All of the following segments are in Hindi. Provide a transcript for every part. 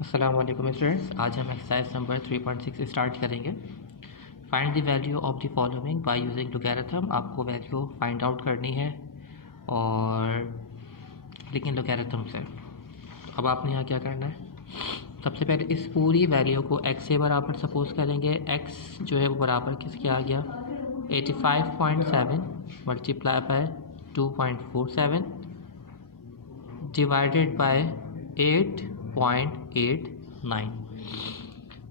अस्सलाम वालेकुम स्टूडेंट्स, आज हम एक्सरसाइज नंबर 3.6 स्टार्ट करेंगे। Find the value of the following by using logarithm. आपको वैल्यू फाइंड आउट करनी है और लेकिन लोगैरिथम से। तो अब आपने यहाँ क्या करना है, सबसे पहले इस पूरी वैल्यू को x से बराबर सपोज करेंगे। x जो है वो बराबर किसके आ गया, 85.7 मल्टीप्लाई बाय 2.47 डिवाइडेड बाय 8.89।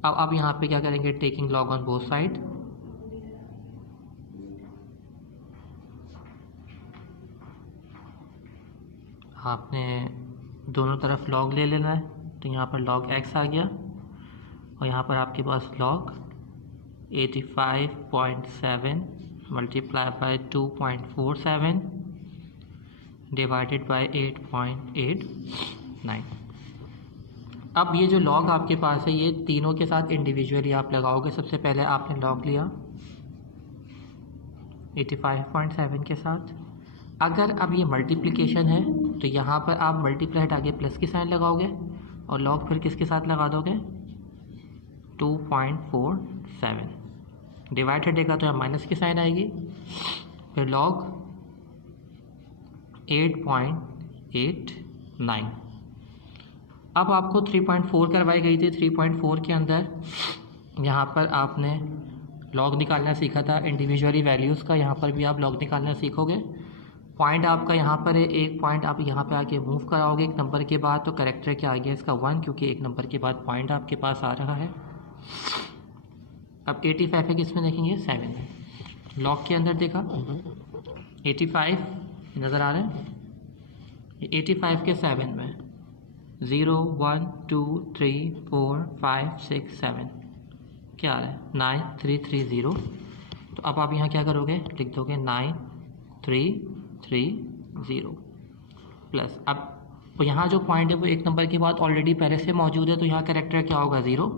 अब आप यहाँ पे क्या करेंगे, taking log on both side. आपने दोनों तरफ लॉग ले लेना है, तो यहाँ पर लॉग x आ गया और यहाँ पर आपके पास log 85.7 multiply by 2.47 divided by 8.89। अब ये जो लॉग आपके पास है ये तीनों के साथ इंडिविजुअली आप लगाओगे। सबसे पहले आपने लॉग लिया 85.7 के साथ। अगर अब ये मल्टीप्लिकेशन है तो यहाँ पर आप मल्टीप्लाई हटा के प्लस की साइन लगाओगे और लॉग फिर किसके साथ लगा दोगे, 2.47। डिवाइड हटेगा तो यहाँ माइनस की साइन आएगी, फिर लॉग 8.89। अब आपको 3.4 करवाई गई थी। 3.4 के अंदर यहाँ पर आपने लॉग निकालना सीखा था इंडिविजुअली वैल्यूज़ का। यहाँ पर भी आप लॉग निकालना सीखोगे। पॉइंट आपका यहाँ पर है, एक पॉइंट आप यहाँ पे आके मूव कराओगे एक नंबर के बाद, तो करेक्टर क्या आ गया इसका 1, क्योंकि एक नंबर के बाद पॉइंट आपके पास आ रहा है। अब 85 है, किस में देखेंगे, 7 में। लॉग के अंदर देखा 85 नज़र आ रहा है, 85 के 7 में 0 1 2 3 4 5 6 7 क्या आ रहा है, 9330। तो अब आप यहाँ क्या करोगे, लिख दोगे 9330 प्लस। अब यहाँ जो पॉइंट है वो एक नंबर के बाद ऑलरेडी पहले से मौजूद है, तो यहाँ करेक्टर क्या होगा, 0।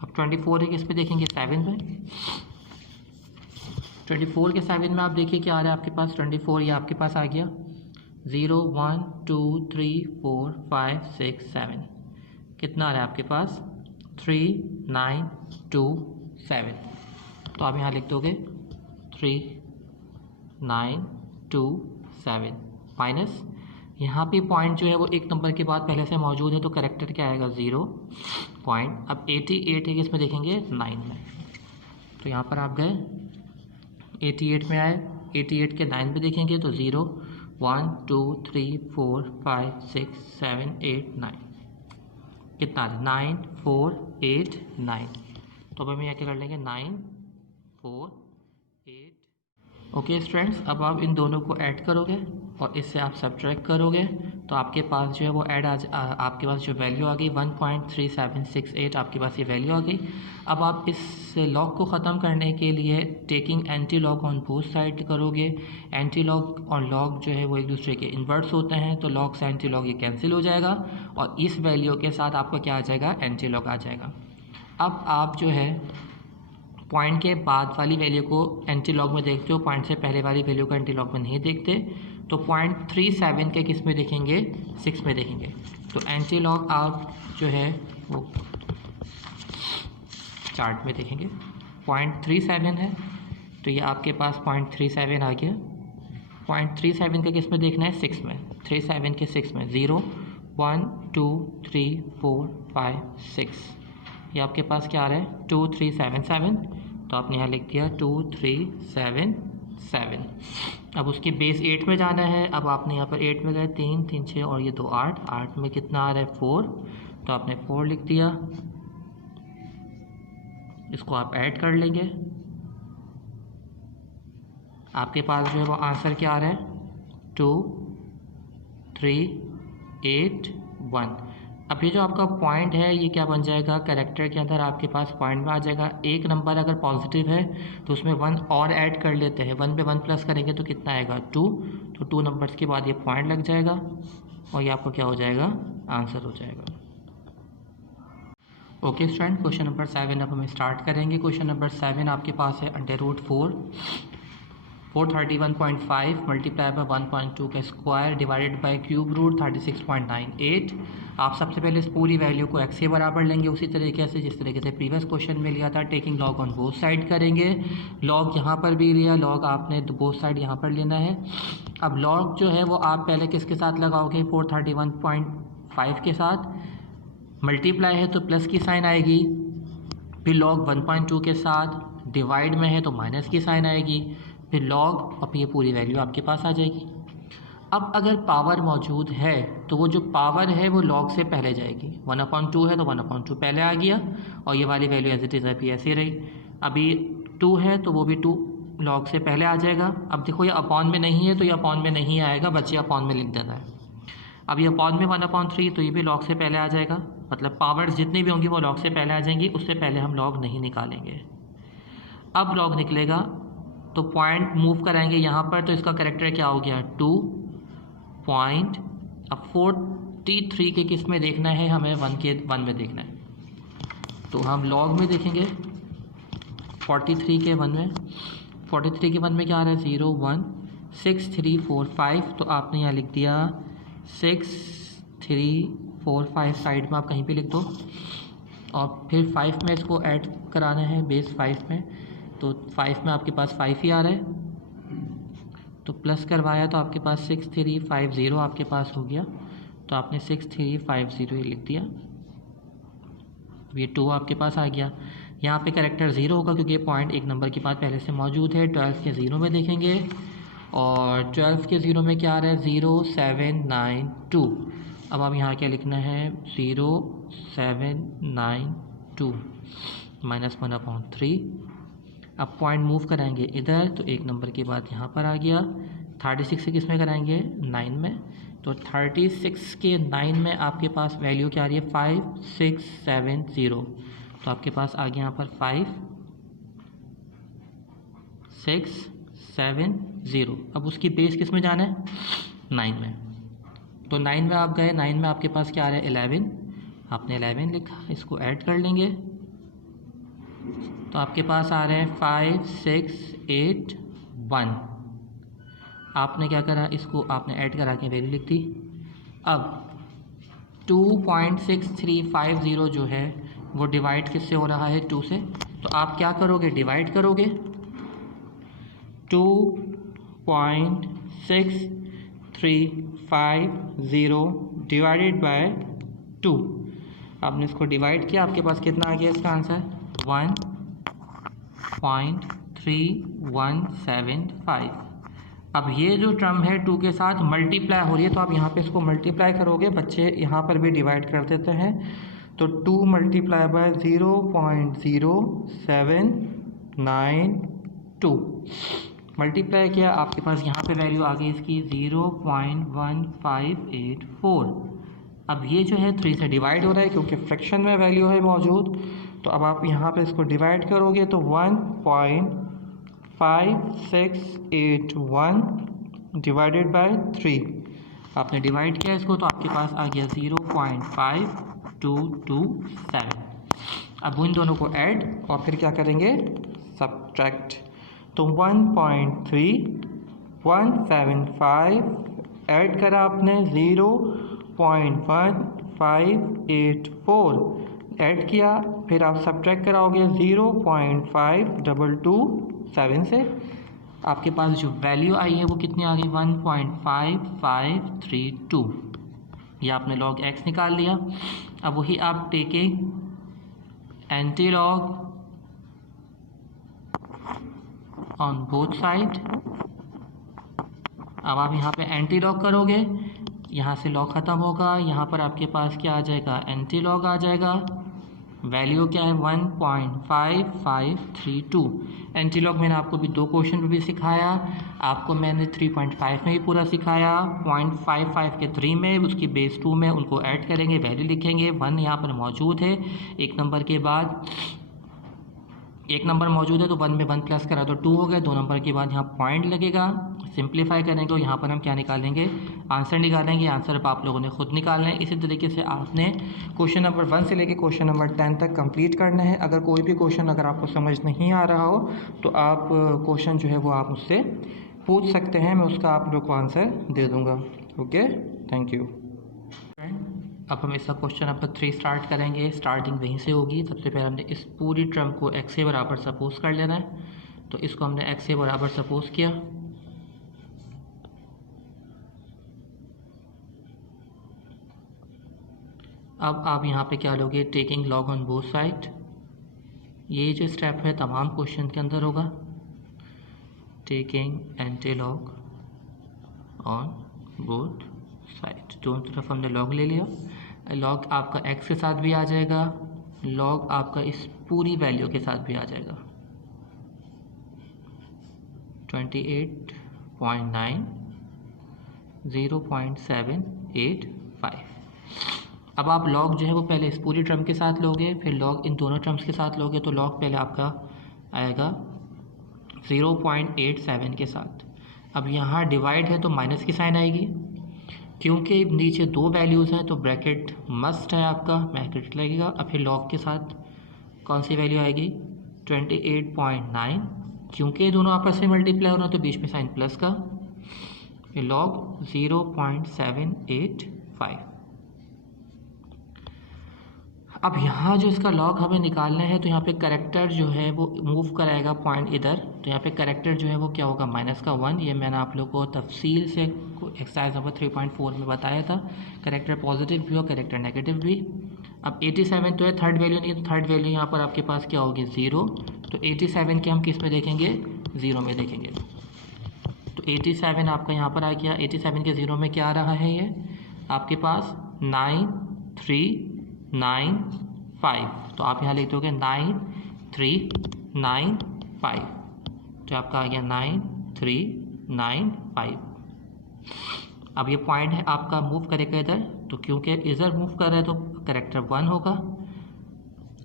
अब 24 है, किस पे देखेंगे, 7 में। 24 के 7 में आप देखिए क्या आ रहा है आपके पास, 24 ये आपके पास आ गया 0 1 2 3 4 5 6 7 कितना आ रहा है आपके पास, 3927। तो आप यहाँ लिख दोगे 3927 माइनस यहाँ पे पॉइंट जो है वो एक नंबर के बाद पहले से मौजूद है, तो करेक्टर क्या आएगा, 0 पॉइंट। अब 88 है, किसमें देखेंगे, 9 में। तो यहाँ पर आप गए 88 में आए, 88 के 9 पे देखेंगे तो 0 1 2 3 4 5 6 7 8 9 कितना, 9489। तो अब हम यहाँ क्या कर लेंगे, 948। ओके स्टूडेंट्स, अब आप इन दोनों को ऐड करोगे और इससे आप सब्ट्रैक्ट करोगे, तो आपके पास जो है वो ऐड आपके पास जो वैल्यू आ गई 1.3768 आपके पास ये वैल्यू आ गई। अब आप इस लॉग को ख़त्म करने के लिए taking anti log on both side करोगे। एंटी लॉग और लॉग जो है वो एक दूसरे के इन्वर्स होते हैं, तो लॉग से एंटी लॉग ये कैंसिल हो जाएगा और इस वैल्यू के साथ आपका क्या आ जाएगा, एंटी लॉग आ जाएगा। अब आप जो है पॉइंट के बाद वाली वैल्यू को एंटी लॉग में देखते हो, पॉइंट से पहले वाली वैल्यू को एंटी लॉग में नहीं देखते, तो 0.37 के किस में देखेंगे, 6 में देखेंगे। तो एंटी लॉग आप जो है वो चार्ट में देखेंगे, 0.37 है, तो ये आपके पास 0.37 आ गया। 0.37 का किस में देखना है, 6 में। 37 के 6 में 0 1 2 3 4 5 6 ये आपके पास क्या आ रहा है, 2377। तो आपने यहाँ लिख दिया 2377। अब उसकी बेस 8 में जाना है। अब आपने यहाँ पर 8 में गए, 3 3 6 और ये 2 8 8 में कितना आ रहा है, 4। तो आपने 4 लिख दिया। इसको आप ऐड कर लेंगे, आपके पास जो है वो आंसर क्या आ रहा है, 2381। अब ये जो आपका पॉइंट है ये क्या बन जाएगा, करेक्टर के अंदर आपके पास पॉइंट में आ जाएगा। एक नंबर अगर पॉजिटिव है तो उसमें 1 और ऐड कर लेते हैं, 1 पे 1 प्लस करेंगे तो कितना आएगा, 2। तो 2 नंबर्स के बाद ये पॉइंट लग जाएगा और ये आपको क्या हो जाएगा, आंसर हो जाएगा। ओके स्टूडेंट, क्वेश्चन नंबर 7 अब हम स्टार्ट करेंगे। क्वेश्चन नंबर 7 आपके पास है √4 431.5 मल्टीप्लाई बाय 1.2 का square divided by cube root 36.98। आप सबसे पहले इस पूरी वैल्यू को x के बराबर लेंगे, उसी तरीके से जिस तरीके से प्रीवियस क्वेश्चन में लिया था, taking log on both side करेंगे। लॉग यहाँ पर भी लिया, लॉग आपने बोथ साइड यहाँ पर लेना है। अब लॉग जो है वो आप पहले किसके साथ लगाओगे, 431.5 के साथ। मल्टीप्लाई है तो प्लस की साइन आएगी, फिर लॉग 1.2 के साथ, डिवाइड में है तो माइनस की साइन आएगी, फिर लॉग, और फिर ये पूरी वैल्यू आपके पास आ जाएगी। अब अगर पावर मौजूद है तो वो जो पावर है वो लॉग से पहले जाएगी। 1/2 है तो 1/2 पहले आ गया, और ये वाली वैल्यू एज इट इज़ अभी ऐसी रही। अभी 2 है तो वो भी 2 लॉग से पहले आ जाएगा। अब देखो ये अपॉन में नहीं है तो ये अपॉन में नहीं आएगा, बच्चे अपॉन में लिख देना है। अब ये अपॉन में 1/3 तो ये भी लॉग से पहले आ जाएगा, मतलब पावर्स जितनी भी होंगी वो लॉग से पहले आ जाएंगी, उससे पहले हम लॉग नहीं निकालेंगे। अब लॉग निकलेगा तो पॉइंट मूव कराएंगे यहाँ पर, तो इसका करेक्टर क्या हो गया 2 पॉइंट। अब 43 के किस में देखना है हमें, 1 में देखना है, तो हम लॉग में देखेंगे 43 के 1 में। 43 के 1 में क्या आ रहा है 0 1 6 3 4 5, तो आपने यहाँ लिख दिया 6 3 4 5, साइड में आप कहीं पे लिख दो, और फिर 5 में इसको ऐड कराना है बेस 5 में, तो 5 में आपके पास 5 ही आ रहा है, तो प्लस करवाया तो आपके पास 6350 आपके पास हो गया, तो आपने 6350 ही लिख दिया। ये 2 आपके पास आ गया। यहाँ पे करेक्टर 0 होगा क्योंकि ये पॉइंट एक नंबर के बाद पहले से मौजूद है। 12 के 0 में देखेंगे, और 12 के 0 में क्या आ रहा है 0792। अब आप यहाँ क्या लिखना है 0792 माइनस 1/3। अब पॉइंट मूव कराएंगे इधर, तो एक नंबर के बाद यहाँ पर आ गया। 36 से किस में कराएंगे 9 में, तो 36 के 9 में आपके पास वैल्यू क्या आ रही है 5670, तो आपके पास आ गया यहाँ पर 5670। अब उसकी बेस किस में जाना है 9 में, तो 9 में आप गए, 9 में आपके पास क्या आ रहा है 11, आपने 11 लिखा, इसको ऐड कर लेंगे तो आपके पास आ रहे हैं 5681। आपने क्या करा, इसको आपने ऐड करा के वैल्यू लिख दी। अब 2.6350 जो है वो डिवाइड किससे हो रहा है 2 से, तो आप क्या करोगे डिवाइड करोगे 2.6350 डिवाइडेड बाय 2। आपने इसको डिवाइड किया, आपके पास कितना आ गया इसका आंसर 1.3175। अब ये जो टर्म है 2 के साथ मल्टीप्लाई हो रही है, तो आप यहाँ पे इसको मल्टीप्लाई करोगे, बच्चे यहाँ पर भी डिवाइड कर देते हैं, तो 2 मल्टीप्लाई बाय 0.0792 मल्टीप्लाई किया, आपके पास यहाँ पे वैल्यू आ गई इसकी 0.1584। अब ये जो है 3 से डिवाइड हो रहा है क्योंकि फ्रैक्शन में वैल्यू है मौजूद, तो अब आप यहाँ पे इसको डिवाइड करोगे तो 1.5681 डिवाइडेड बाय 3। आपने डिवाइड किया इसको तो आपके पास आ गया 0.5227। अब उन दोनों को ऐड और फिर क्या करेंगे सब्ट्रैक्ट, तो 1.3175 ऐड करा आपने 0.1584 ऐड किया, फिर आप सब्ट्रैक्ट कराओगे 0.5227 से, आपके पास जो वैल्यू आई है वो कितनी आ गई 1.5532। ये आपने लॉग x निकाल लिया। अब वही आप taking anti log on both side. अब आप यहाँ पे एंटी लॉग करोगे, यहाँ से लॉग ख़त्म होगा, यहाँ पर आपके पास क्या आ जाएगा एंटी लॉग आ जाएगा। वैल्यू क्या है 1.5532। एंटी लॉग मैंने आपको भी 2 क्वेश्चन में भी सिखाया, आपको मैंने 3.5 में भी पूरा सिखाया, 0.55 के 3 में, उसकी बेस 2 में, उनको ऐड करेंगे, वैल्यू लिखेंगे। 1 यहाँ पर मौजूद है, एक नंबर के बाद एक नंबर मौजूद है तो 1 में 1 प्लस करा तो 2 हो गए। 2 नंबर के बाद यहाँ पॉइंट लगेगा, सिंप्लीफाई करेंगे तो यहाँ पर हम क्या निकालेंगे आंसर निकालेंगे। आंसर अब आप लोगों ने खुद निकालना है। इसी तरीके से आपने क्वेश्चन नंबर 1 से लेके क्वेश्चन नंबर 10 तक कंप्लीट करना है। अगर कोई भी क्वेश्चन अगर आपको समझ नहीं आ रहा हो तो आप क्वेश्चन जो है वो आप उससे पूछ सकते हैं, मैं उसका आप लोग को आंसर दे दूँगा। Okay, thank you. अब हम इसका क्वेश्चन नंबर 3 स्टार्ट करेंगे। स्टार्टिंग वहीं से होगी। सबसे पहले हमने इस पूरी टर्म को x के बराबर सपोज कर लेना है। तो इसको हमने x के बराबर सपोज किया। अब आप यहाँ पे क्या लोगे, taking log on both side. ये जो स्टेप है तमाम क्वेश्चन के अंदर होगा, taking anti log on both side. दोनों तरफ हमने लॉग ले लिया। लॉग आपका x के साथ भी आ जाएगा, लॉग आपका इस पूरी वैल्यू के साथ भी आ जाएगा, 28.9 0.785। अब आप लॉग जो है वो पहले इस पूरी टर्म के साथ लोगे, फिर लॉग इन दोनों टर्म्स के साथ लोगे। तो लॉग पहले आपका आएगा 0.87 के साथ। अब यहाँ डिवाइड है तो माइनस की साइन आएगी, क्योंकि नीचे दो वैल्यूज़ हैं तो ब्रैकेट मस्ट है आपका, ब्रैकेट लगेगा। अब फिर लॉग के साथ कौन सी वैल्यू आएगी, 28.9, क्योंकि दोनों आपस में मल्टीप्लाई हो रहे हैं तो बीच में साइन प्लस का, फिर लॉग 0.785। अब यहाँ जो इसका लॉग हमें निकालना है तो यहाँ पे करेक्टर जो है वो मूव कराएगा पॉइंट इधर। तो यहाँ पे करेक्टर जो है वो क्या होगा, -1। ये मैंने आप लोग को तफसील से एक्सरसाइज नंबर 3.4 में बताया था। करेक्टर पॉजिटिव भी और करेक्टर नेगेटिव भी। अब 87 तो है, थर्ड वैल्यू नहीं, तो थर्ड वैल्यू यहाँ पर आपके पास क्या होगी, 0। तो 87 के हम किस में देखेंगे, 0 में देखेंगे। तो 87 आपका यहाँ पर आ गया। 87 के 0 में क्या आ रहा है, ये आपके पास 9395। तो आप यहाँ लिख दोगे 9395। तो आपका आ गया 9395। अब ये पॉइंट है आपका मूव करेगा इधर, तो क्योंकि इधर मूव कर रहा है तो करेक्टर 1 होगा।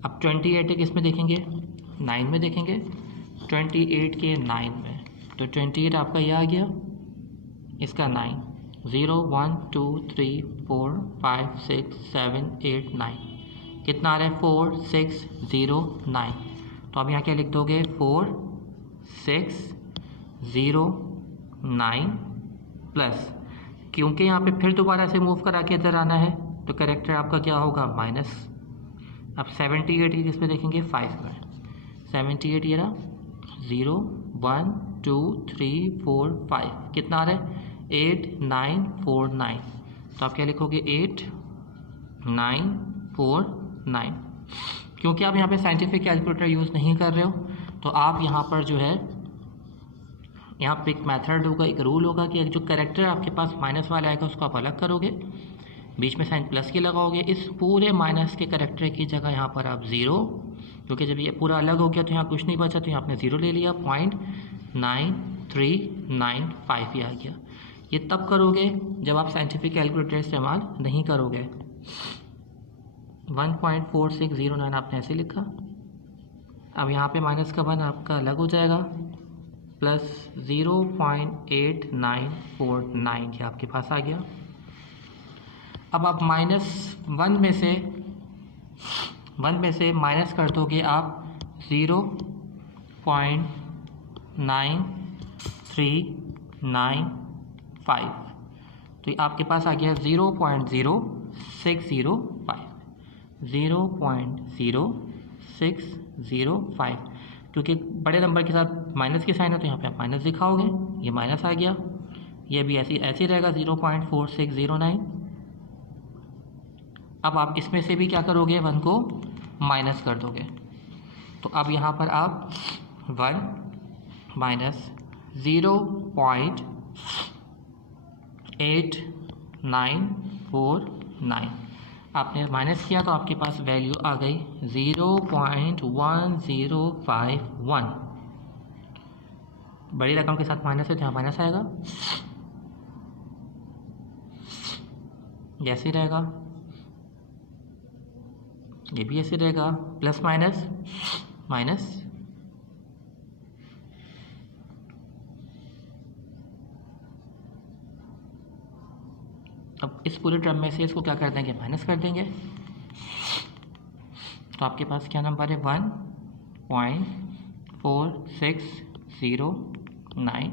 अब 28 है किस में देखेंगे, 9 में देखेंगे। 28 के 9 में, तो 28 आपका ये आ गया, इसका 9, 0 1 2 3 4 5 6 7 8 9, कितना आ रहा है, 4 6 0 9। तो आप यहाँ क्या लिख दोगे, 4 6 0 9 प्लस, क्योंकि यहाँ पे फिर दोबारा से मूव करा के इधर आना है तो करेक्टर आपका क्या होगा, माइनस। अब 78 किस में देखेंगे, 5 में। 78 ये रहा, 0 1 2 3 4 5, कितना आ रहा है, 8 9 4 9। तो आप क्या लिखोगे, 8 9 4 9। क्योंकि आप यहाँ पे साइंटिफिक कैलकुलेटर यूज़ नहीं कर रहे हो तो आप यहाँ पर जो है, यहाँ पे एक मेथड होगा, एक रूल होगा कि जो करेक्टर आपके पास माइनस वाला आएगा उसको आप अलग करोगे, बीच में साइन प्लस की लगाओगे। इस पूरे माइनस के करेक्टर की जगह यहाँ पर आप 0, क्योंकि जब ये पूरा अलग हो गया तो यहाँ कुछ नहीं बचा, तो यहाँ आपने 0 ले लिया, 0.9395 ये आ गया। ये तब करोगे जब आप साइंटिफिक कैलकुलेटर इस्तेमाल नहीं करोगे। 1.4609 आपने ऐसे लिखा। अब यहाँ पे माइनस का 1 आपका अलग हो जाएगा, प्लस 0.8949 ये आपके पास आ गया। अब आप -1 में से माइनस कर दोगे आप 0.9395, तो ये आपके पास आ गया 0.0605, 0.0605। क्योंकि बड़े नंबर के साथ माइनस की साइन है तो यहाँ पे आप माइनस दिखाओगे, ये माइनस आ गया। ये भी ऐसे रहेगा 0.4609। अब आप इसमें से भी क्या करोगे, 1 को माइनस कर दोगे। तो अब यहाँ पर आप 1 माइनस 0.8949 आपने माइनस किया तो आपके पास वैल्यू आ गई 0.1051। बड़ी रकम के साथ माइनस है तो यहाँ माइनस आएगा, ऐसे रहेगा, ये भी ऐसे रहेगा, प्लस माइनस माइनस। अब इस पूरे टर्म में से इसको क्या कर देंगे, माइनस कर देंगे। तो आपके पास क्या नंबर है, 1.4609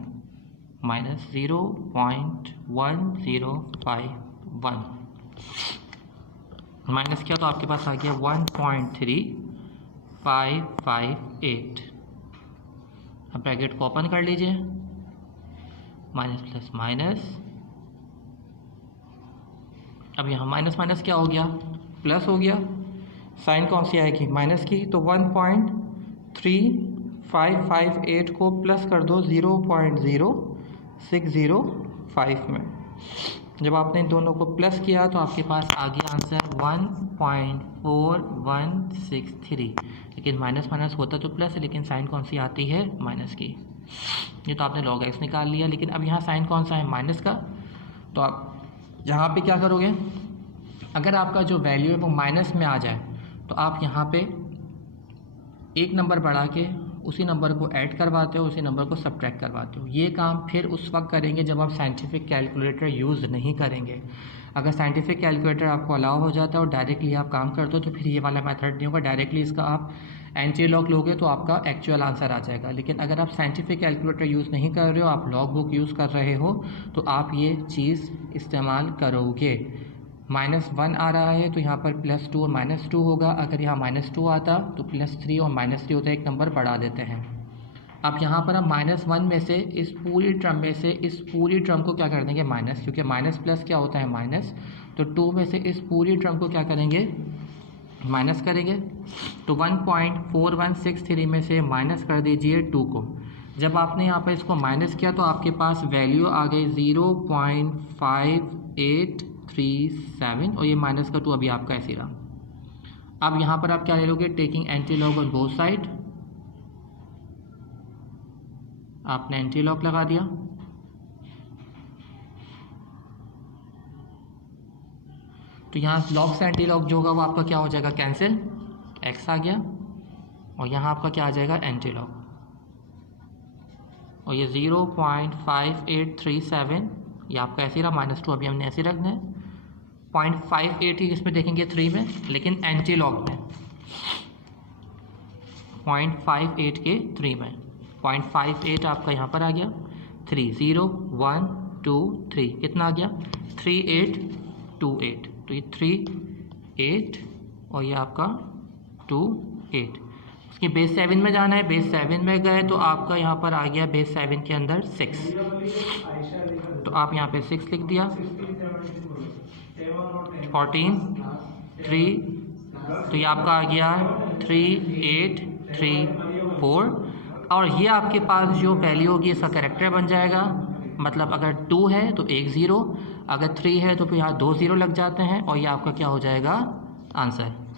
-0.1051 माइनस किया तो आपके पास आ गया 1.3558। अब ब्रैकेट को ओपन कर लीजिए, माइनस प्लस माइनस, अब यहाँ माइनस माइनस क्या हो गया, प्लस हो गया। साइन कौन सी आएगी, माइनस की, तो 1.3558 को प्लस कर दो 0.0605 में। जब आपने इन दोनों को प्लस किया तो आपके पास आ गया आंसर 1.4163। लेकिन माइनस माइनस होता तो प्लस है, लेकिन साइन कौन सी आती है, माइनस की। ये तो आपने log x निकाल लिया, लेकिन अब यहाँ साइन कौन सा है, माइनस का। तो आप यहाँ पे क्या करोगे, अगर आपका जो वैल्यू है वो माइनस में आ जाए तो आप यहाँ पे एक नंबर बढ़ा के उसी नंबर को ऐड करवाते हो, उसी नंबर को सब्ट्रैक्ट करवाते हो। ये काम फिर उस वक्त करेंगे जब आप साइंटिफिक कैलकुलेटर यूज़ नहीं करेंगे। अगर साइंटिफिक कैलकुलेटर आपको अलाउ हो जाता है और डायरेक्टली आप काम करते हो तो फिर ये वाला मेथड नहीं होगा। डायरेक्टली इसका आप एंटी लॉग लोगे तो आपका एक्चुअल आंसर आ जाएगा। लेकिन अगर आप साइंटिफिक कैलकुलेटर यूज़ नहीं कर रहे हो, आप लॉग बुक यूज़ कर रहे हो, तो आप ये चीज़ इस्तेमाल करोगे। -1 आ रहा है तो यहाँ पर +2 और -2 होगा। अगर यहाँ -2 आता तो +3 और -3 होता है, एक नंबर बढ़ा देते हैं। अब यहाँ पर हम -1 में से इस पूरी टर्म में से इस पूरी टर्म को क्या कर देंगे, माइनस, क्योंकि माइनस प्लस क्या होता है, माइनस। तो 2 में से इस पूरी टर्म को क्या करेंगे, माइनस करेंगे। तो 1.4163 में से माइनस कर दीजिए 2 को। जब आपने यहाँ पर इसको माइनस किया तो आपके पास वैल्यू आ गई 0.5837 और ये माइनस का 2 अभी आपका ऐसे रहा। अब यहाँ पर आप क्या ले लोगे, taking anti log on both side. आपने एंटी लॉग लगा दिया, तो यहाँ लॉग से एंटी लॉग जो होगा वो आपका क्या हो जाएगा, कैंसिल, x आ गया और यहाँ आपका क्या आ जाएगा, एंटी लॉग। और ये 0.5837 ये आपका ऐसे रहा, -2 अभी हमने ऐसे रखना है। 0.58 ही इसमें देखेंगे 3 में, लेकिन एंटी लॉग में 0.58 के 3 में 0.58 आपका यहाँ पर आ गया। 3 0 1 2 3 कितना आ गया, 3828। तो ये 38 और ये आपका 28। उसकी बेस 7 में जाना है, बेस 7 में गए तो आपका यहाँ पर आ गया बेस 7 के अंदर 6। तो आप यहाँ पे 6 लिख दिया, 14 3, तो ये आपका आ गया 3834। और ये आपके पास जो वैल्यू होगी इसका कैरेक्टर बन जाएगा। मतलब अगर 2 है तो 1 0, अगर 3 है तो फिर यहाँ 2 0 लग जाते हैं और ये आपका क्या हो जाएगा, आंसर।